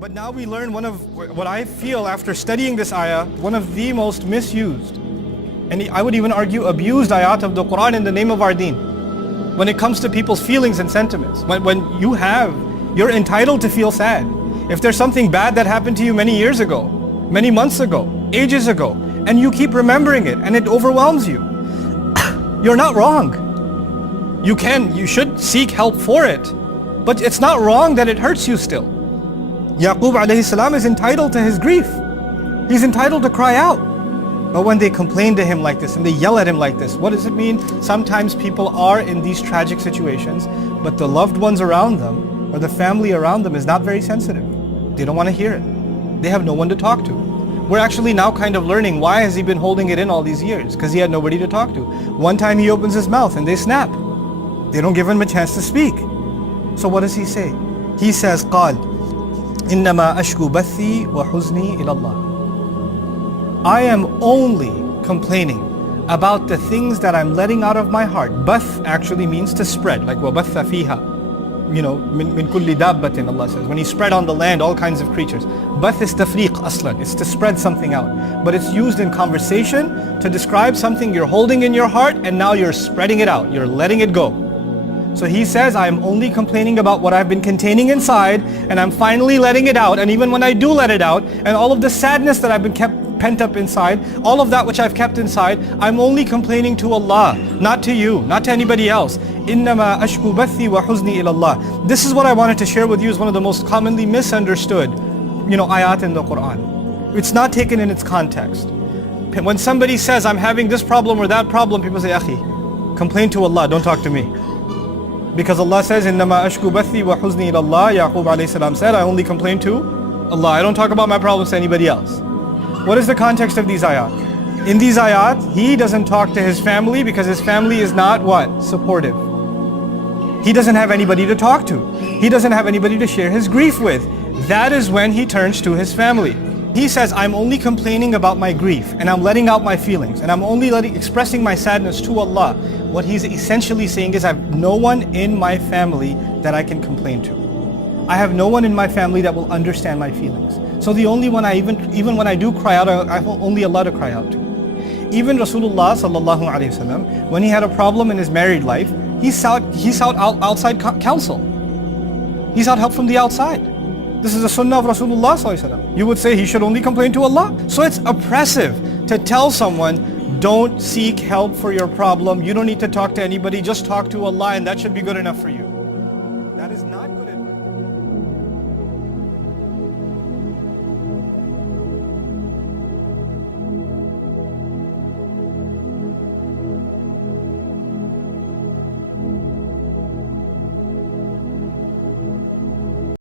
But now we learn one of what I feel after studying this ayah, one of the most misused, and I would even argue abused ayat of the Quran in the name of our deen. When it comes to people's feelings and sentiments. When you're entitled to feel sad. If there's something bad that happened to you many years ago, many months ago, ages ago, and you keep remembering it and it overwhelms you, you're not wrong. You should seek help for it, but it's not wrong that it hurts you still. Yaqub alayhi salam is entitled to his grief. He's entitled to cry out. But when they complain to him like this and they yell at him like this, what does it mean? Sometimes people are in these tragic situations, but the loved ones around them or the family around them is not very sensitive. They don't want to hear it. They have no one to talk to. We're actually now kind of learning why has he been holding it in all these years? Because he had nobody to talk to. One time he opens his mouth and they snap. They don't give him a chance to speak. So what does he say? He says, قال إنما أشكو بثي وحزني إلى الله. I am only complaining about the things that I'm letting out of my heart. Bath actually means to spread, like وَبَثَّ فِيهَا. You know, min kulli dabbatin, Allah says. When He spread on the land all kinds of creatures. Bath is tafriq aslan, it's to spread something out. But it's used in conversation to describe something you're holding in your heart and now you're spreading it out, you're letting it go. So he says, I'm only complaining about what I've been containing inside and I'm finally letting it out. And even when I do let it out, and all of the sadness that I've been pent up inside, all of that which I've kept inside, I'm only complaining to Allah, not to you, not to anybody else. إِنَّمَا أَشْكُو بَثِّي وَحُزْنِي إِلَى اللَّهِ. This is what I wanted to share with you as one of the most commonly misunderstood, ayat in the Quran. It's not taken in its context. When somebody says, I'm having this problem or that problem, people say, Akhi, complain to Allah, don't talk to me. Because Allah says, إِنَّمَا أَشْكُو بَثِّي وَحُزْنِي إِلَى اللَّهِ. Yaqub alayhi salam said, I only complain to Allah. I don't talk about my problems to anybody else. What is the context of these ayat? In these ayat, he doesn't talk to his family because his family is not what? Supportive. He doesn't have anybody to talk to. He doesn't have anybody to share his grief with. That is when he turns to his family. He says, I'm only complaining about my grief and I'm letting out my feelings and I'm only expressing my sadness to Allah. What he's essentially saying is, I have no one in my family that I can complain to. I have no one in my family that will understand my feelings. So the only one even when I do cry out, I have only Allah to cry out to. Even Rasulullah sallallahu alaihi wasallam, when he had a problem in his married life, he sought outside counsel. He sought help from the outside. This is the sunnah of Rasulullah sallallahu alaihi wasallam. You would say he should only complain to Allah. So it's oppressive to tell someone, don't seek help for your problem. You don't need to talk to anybody. Just talk to Allah and that should be good enough for you. That is not